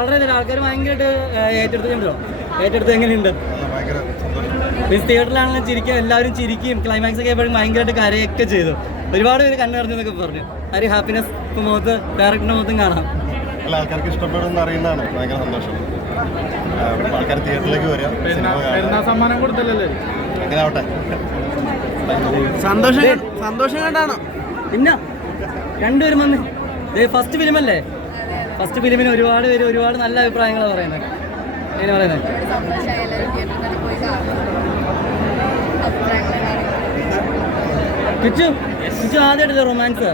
വളരെ നല്ല ആൾക്കാർ ഭയങ്കരമായിട്ട് ഏറ്റെടുത്തിട്ടുണ്ടോ ഏറ്റെടുത്ത് എങ്ങനെയുണ്ട്? മീൻസ് തിയേറ്ററിലാണെങ്കിലും ചിരിക്കുക എല്ലാവരും ചിരിക്കും ക്ലൈമാക്സ് ഒക്കെ എപ്പോഴും ഭയങ്കരമായിട്ട് കരയൊക്കെ ചെയ്തു. ഒരുപാട് പേര് കണ്ണു നിറഞ്ഞെന്നൊക്കെ പറഞ്ഞു. ആ ഒരു ഹാപ്പിനെസ് മുഖത്ത് ഡയറക്ടറിന്റെ മുഖത്തും കാണാം. എല്ലാ ആൾക്കാർക്ക് ഇഷ്ടപ്പെടുമെന്ന് അറിയുന്നതാണ്. ഭയങ്കര സന്തോഷം. ആൾക്കാർ തിയേറ്ററിലേക്ക് വരിക സമ്മാനം കൊടുത്തല്ലേ അങ്ങനെ ആവട്ടെ. സന്തോഷം സന്തോഷം കണ്ടാണോ? പിന്നെ രണ്ടുപേരും വന്ന്. ഫസ്റ്റ് ഫിലിം അല്ലേ? ഫസ്റ്റ് ഫിലിമിന് ഒരുപാട് പേര് ഒരുപാട് നല്ല അഭിപ്രായങ്ങളാണ് പറയുന്നത്. എങ്ങനെ പറയുന്നത്? കുച്ചു കുച്ചു ആദ്യമായിട്ടല്ലേ റൊമാൻസ്?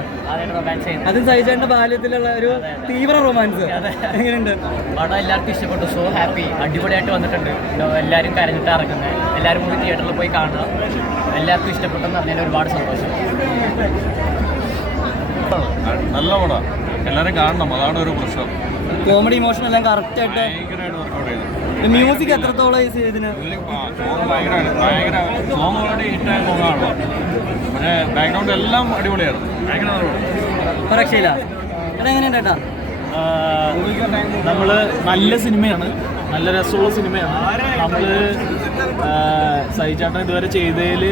അതും സഹിച്ചേണ്ട ബാല്യത്തിലുള്ള ഒരു തീവ്ര റൊമാൻസ്. എങ്ങനെയുണ്ട്? പടം എല്ലാവർക്കും ഇഷ്ടപ്പെട്ടു. സോ ഹാപ്പി അടിപൊളിയായിട്ട് വന്നിട്ടുണ്ട്. എല്ലാവരും കരഞ്ഞിട്ട് ഇറങ്ങുന്നത് എല്ലാവരും കൂടി തിയേറ്ററിൽ പോയി കാണുക. എല്ലാവർക്കും ഇഷ്ടപ്പെട്ടെന്ന് പറഞ്ഞതിൽ ഒരുപാട് സന്തോഷം. നല്ല പടം എല്ലാവരും കാണണം. അതാണ് ഒരു പ്രശ്നം. കോമഡി ഇമോഷൻ എല്ലാം കറക്റ്റ് ആയിട്ട് മ്യൂസിക് എത്രത്തോളം ഇതിന് ഭയങ്കര സോങ് ഓൾറെഡി ഹിറ്റായ സോങ്ങാണ് പക്ഷേ ബാക്ക്ഗ്രൗണ്ട് എല്ലാം അടിപൊളിയായിരുന്നു. ഭയങ്കര രക്ഷയില്ല. എങ്ങനെയുണ്ട് ഏട്ടാ? നമ്മൾ നല്ല സിനിമയാണ്. നല്ല രസമുള്ള സിനിമയാണ്. നമ്മൾ സഹിചാട്ടൻ ഇതുവരെ ചെയ്തതിൽ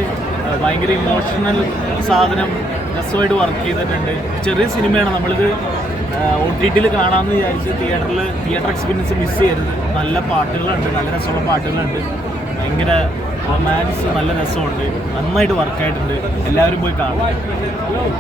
ഭയങ്കര ഇമോഷണൽ സാധനം രസമായിട്ട് വർക്ക് ചെയ്തിട്ടുണ്ട്. ചെറിയ സിനിമയാണ് നമ്മളിത് ഒ ടി ടിയിൽ കാണാമെന്ന് വിചാരിച്ച് തിയേറ്ററിൽ തിയേറ്റർ എക്സ്പീരിയൻസ് മിസ് ചെയ്യരുത്. നല്ല പാട്ടുകളുണ്ട്. നല്ല രസമുള്ള പാട്ടുകളുണ്ട്. ഭയങ്കര റൊമാൻസ് നല്ല രസമുണ്ട്. നന്നായിട്ട് വർക്കായിട്ടുണ്ട് എല്ലാവരും പോയി കാണും.